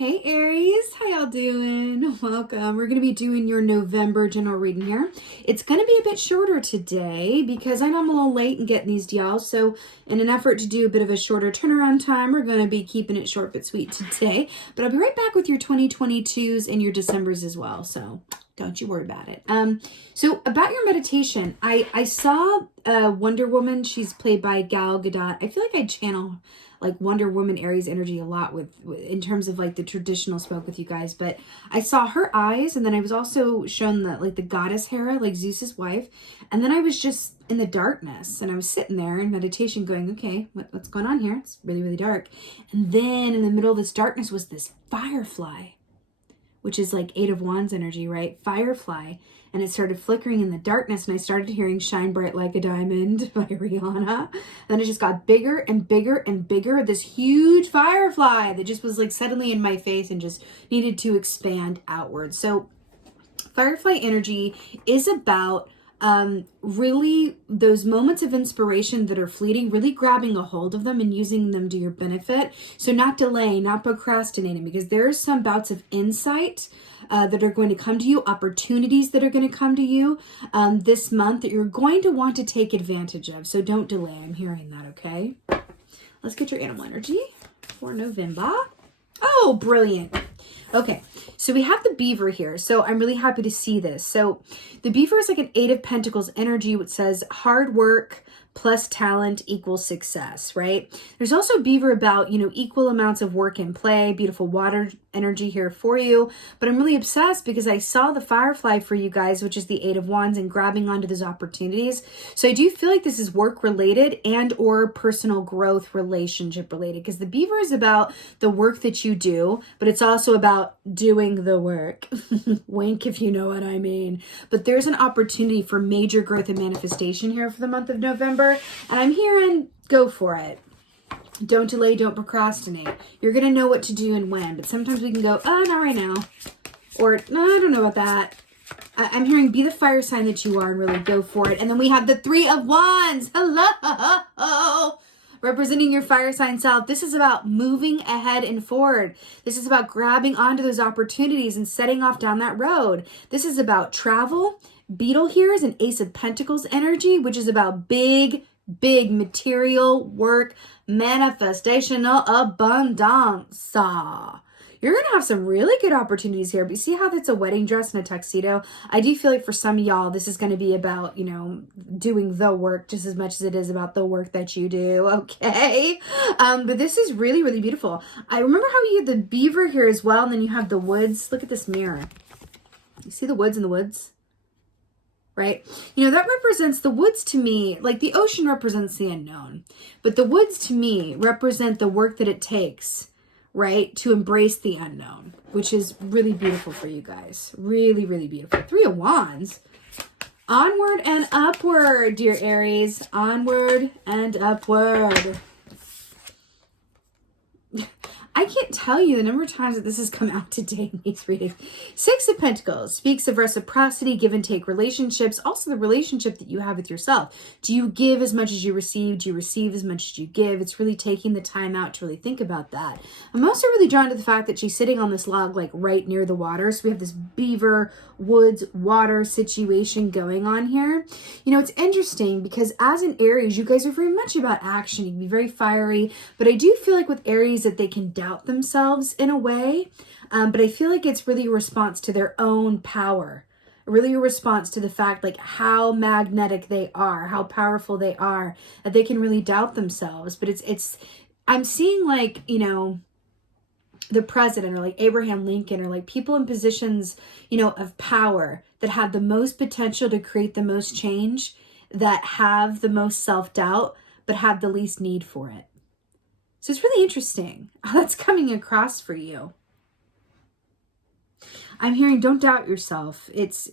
Hey Aries, how y'all doing? Welcome. We're going to be doing your November general reading here. It's going to be a bit shorter today because I know I'm a little late in getting these to y'all. So in an effort to do a bit of a shorter turnaround time, we're going to be keeping it short but sweet today. But I'll be right back with your 2022s and your Decembers as well. So don't you worry about it. So about your meditation, I saw Wonder Woman. She's played by Gal Gadot. I feel like I channel like Wonder Woman Aries energy a lot with in terms of like the traditional smoke with you guys, but I saw her eyes, and then I was also shown the goddess Hera, like Zeus's wife, and then I was just in the darkness, and I was sitting there in meditation going, okay, what's going on here? It's really, really dark. And then in the middle of this darkness was this firefly, which is like Eight of Wands energy, right? Firefly. And it started flickering in the darkness, and I started hearing Shine Bright Like a Diamond by Rihanna. And then it just got bigger and bigger and bigger. This huge firefly that just was like suddenly in my face and just needed to expand outward. So firefly energy is about really those moments of inspiration that are fleeting, really grabbing a hold of them and using them to your benefit. So not delaying, not procrastinating, because there are some bouts of insight that are going to come to you, opportunities that are going to come to you this month that you're going to want to take advantage of. So don't delay. I'm hearing that, okay? Let's get your animal energy for November. Oh, brilliant. Okay, so we have the beaver here. So I'm really happy to see this. So the beaver is like an Eight of Pentacles energy, which says hard work plus talent equals success, right? There's also beaver about, equal amounts of work and play, beautiful water energy here for you. But I'm really obsessed because I saw the firefly for you guys, which is the Eight of Wands, and grabbing onto those opportunities. So I do feel like this is work related and or personal growth relationship related, because the beaver is about the work that you do, but it's also about doing the work. Wink if you know what I mean. But there's an opportunity for major growth and manifestation here for the month of November. And I'm hearing, go for it. Don't delay, don't procrastinate. You're going to know what to do and when, but sometimes we can go, oh, not right now. Or, no, I don't know about that. I'm hearing be the fire sign that you are and really go for it. And then we have the Three of Wands. Hello. Representing your fire sign self. This is about moving ahead and forward. This is about grabbing onto those opportunities and setting off down that road. This is about travel. Beetle here is an Ace of Pentacles energy, which is about big material work, manifestational abundance. You're going to have some really good opportunities here. But you see how that's a wedding dress and a tuxedo? I do feel like for some of y'all, this is going to be about, doing the work just as much as it is about the work that you do. Okay. But this is really, really beautiful. I remember how you had the beaver here as well. And then you have the woods. Look at this mirror. You see the woods in the woods? Right? That represents the woods to me, like the ocean represents the unknown, but the woods to me represent the work that it takes, right, to embrace the unknown, which is really beautiful for you guys. Really, really beautiful. Three of Wands. Onward and upward, dear Aries. Onward and upward. I can't tell you the number of times that this has come out today in these readings. Six of Pentacles speaks of reciprocity, give and take relationships. Also the relationship that you have with yourself. Do you give as much as you receive? Do you receive as much as you give? It's really taking the time out to really think about that. I'm also really drawn to the fact that she's sitting on this log like right near the water. So we have this beaver, woods, water situation going on here. It's interesting because as an Aries, you guys are very much about action. You can be very fiery, but I do feel like with Aries that they can doubt themselves in a way, but I feel like it's really a response to their own power, really a response to the fact like how magnetic they are, how powerful they are, that they can really doubt themselves. But it's I'm seeing like, the president or like Abraham Lincoln or like people in positions, of power that have the most potential to create the most change, that have the most self-doubt, but have the least need for it. So it's really interesting how that's coming across for you. I'm hearing don't doubt yourself. It's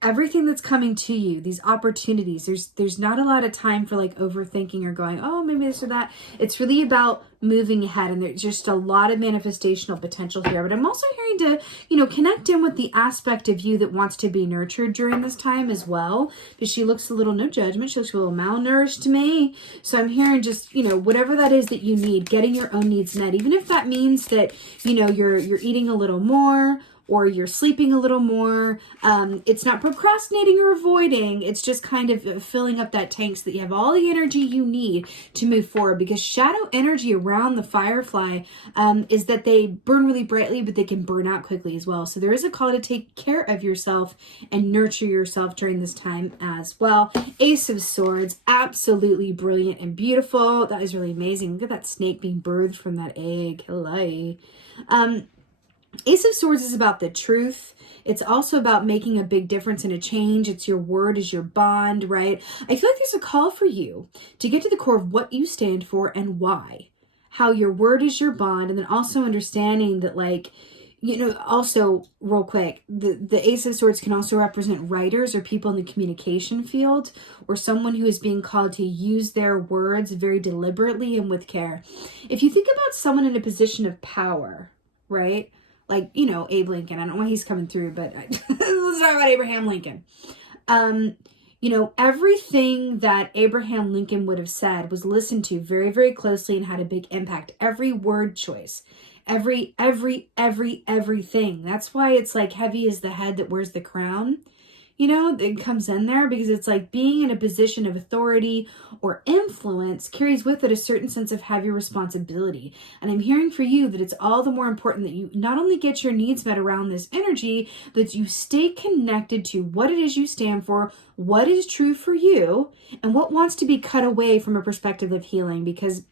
everything that's coming to you, these opportunities, there's not a lot of time for like overthinking or going, oh, maybe this or that. It's really about moving ahead, and there's just a lot of manifestational potential here. But I'm also hearing to, connect in with the aspect of you that wants to be nurtured during this time as well, because she looks a little, no judgment, she looks a little malnourished to me. So I'm hearing just, whatever that is that you need, getting your own needs met, even if that means that, you're eating a little more, or you're sleeping a little more. It's not procrastinating or avoiding. It's just kind of filling up that tank so that you have all the energy you need to move forward. Because shadow energy around the firefly is that they burn really brightly, but they can burn out quickly as well. So there is a call to take care of yourself and nurture yourself during this time as well. Ace of Swords, absolutely brilliant and beautiful. That is really amazing. Look at that snake being birthed from that egg. Hello. Ace of Swords is about the truth. It's also about making a big difference and a change. It's your word is your bond, right? I feel like there's a call for you to get to the core of what you stand for and why. How your word is your bond, and then also understanding that, like, also real quick, the Ace of Swords can also represent writers or people in the communication field, or someone who is being called to use their words very deliberately and with care. If you think about someone in a position of power, right? Like, Abe Lincoln. I don't know why he's coming through, but let's talk about Abraham Lincoln. Everything that Abraham Lincoln would have said was listened to very, very closely and had a big impact. Every word choice, everything. That's why it's like heavy is the head that wears the crown. It comes in there because it's like being in a position of authority or influence carries with it a certain sense of heavy responsibility. And I'm hearing for you that it's all the more important that you not only get your needs met around this energy, but you stay connected to what it is you stand for, what is true for you, and what wants to be cut away from a perspective of healing. Because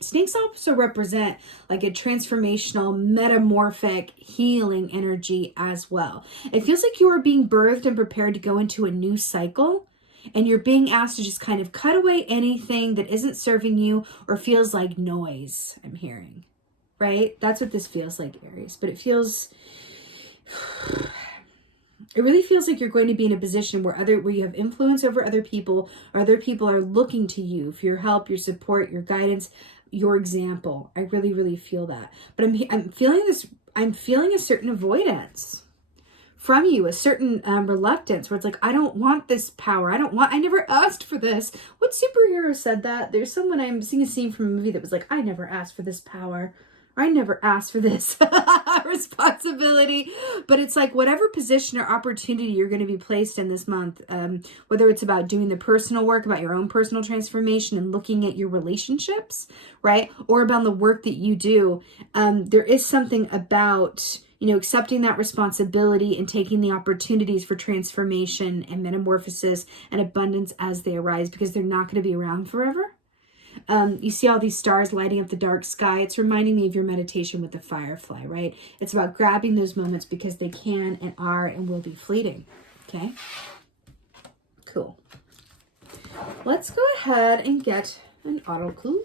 snakes also represent like a transformational, metamorphic, healing energy as well. It feels like you are being birthed and prepared to go into a new cycle, and you're being asked to just kind of cut away anything that isn't serving you or feels like noise, I'm hearing, right? That's what this feels like, Aries. But it really feels like you're going to be in a position where you have influence over other people, or other people are looking to you for your help, your support, your guidance, your example. I really, really feel that. But I'm feeling this. I'm feeling a certain avoidance from you, a certain reluctance where it's like, I don't want this power. I never asked for this. What superhero said that? There's someone, I'm seeing a scene from a movie that was like, I never asked for this power. I never asked for this responsibility. But it's like whatever position or opportunity you're going to be placed in this month, whether it's about doing the personal work, about your own personal transformation and looking at your relationships, right? Or about the work that you do, there is something about, accepting that responsibility and taking the opportunities for transformation and metamorphosis and abundance as they arise, because they're not going to be around forever. You see all these stars lighting up the dark sky. It's reminding me of your meditation with the firefly, right? It's about grabbing those moments because they can and are and will be fleeting. Okay? Cool. Let's go ahead and get an auto clue.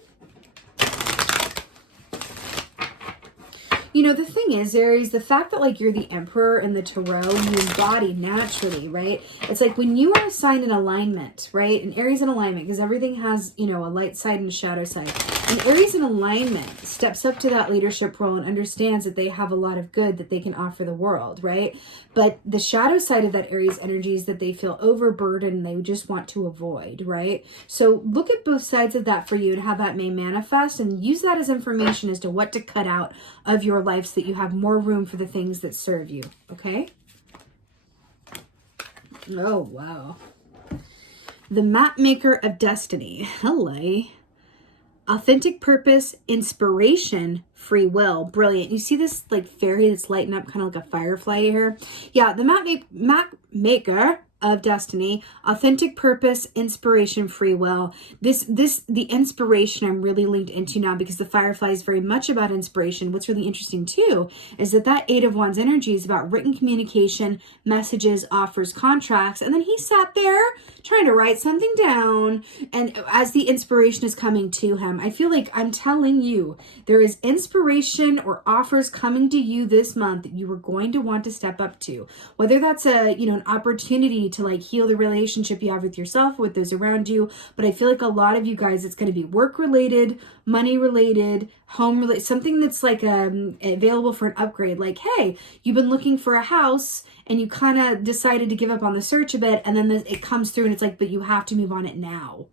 The thing is, Aries, the fact that like you're the Emperor in the Tarot, you embody naturally, right? It's like when you are assigned an alignment, right? And Aries in alignment, because everything has, a light side and a shadow side. And Aries in alignment steps up to that leadership role and understands that they have a lot of good that they can offer the world, right? But the shadow side of that Aries energy is that they feel overburdened and they just want to avoid, right? So look at both sides of that for you and how that may manifest, and use that as information as to what to cut out of your life so that you have more room for the things that serve you, okay? Oh, wow. The Map Maker of Destiny. Hello. Authentic purpose, inspiration, free will. Brilliant. You see this like fairy that's lighting up kind of like a firefly here? Yeah, the map maker of destiny, authentic purpose, inspiration, free will. The inspiration I'm really linked into now because the Firefly is very much about inspiration. What's really interesting too is that 8 of Wands energy is about written communication, messages, offers, contracts. And then he sat there trying to write something down. And as the inspiration is coming to him, I feel like I'm telling you, there is inspiration or offers coming to you this month that you are going to want to step up to. Whether that's an opportunity to like heal the relationship you have with yourself, with those around you. But I feel like a lot of you guys, it's going to be work related, money related, home related, something that's like available for an upgrade. Like, hey, you've been looking for a house and you kind of decided to give up on the search a bit, and then it comes through and it's like, but you have to move on it now.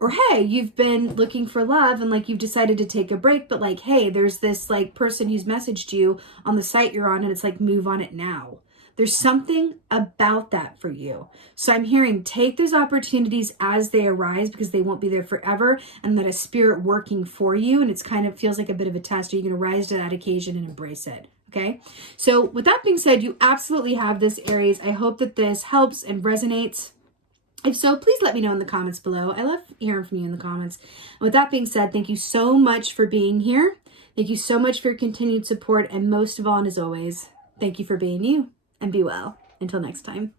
Or hey, you've been looking for love and like you've decided to take a break, but like, hey, there's this like person who's messaged you on the site you're on and it's like, move on it now. There's something about that for you. So I'm hearing take those opportunities as they arise because they won't be there forever, and that a spirit working for you, and it's kind of feels like a bit of a test. Are you going to rise to that occasion and embrace it? Okay. So with that being said, you absolutely have this, Aries. I hope that this helps and resonates. If so, please let me know in the comments below. I love hearing from you in the comments. And with that being said, thank you so much for being here. Thank you so much for your continued support. And most of all, and as always, thank you for being you. And be well. Until next time.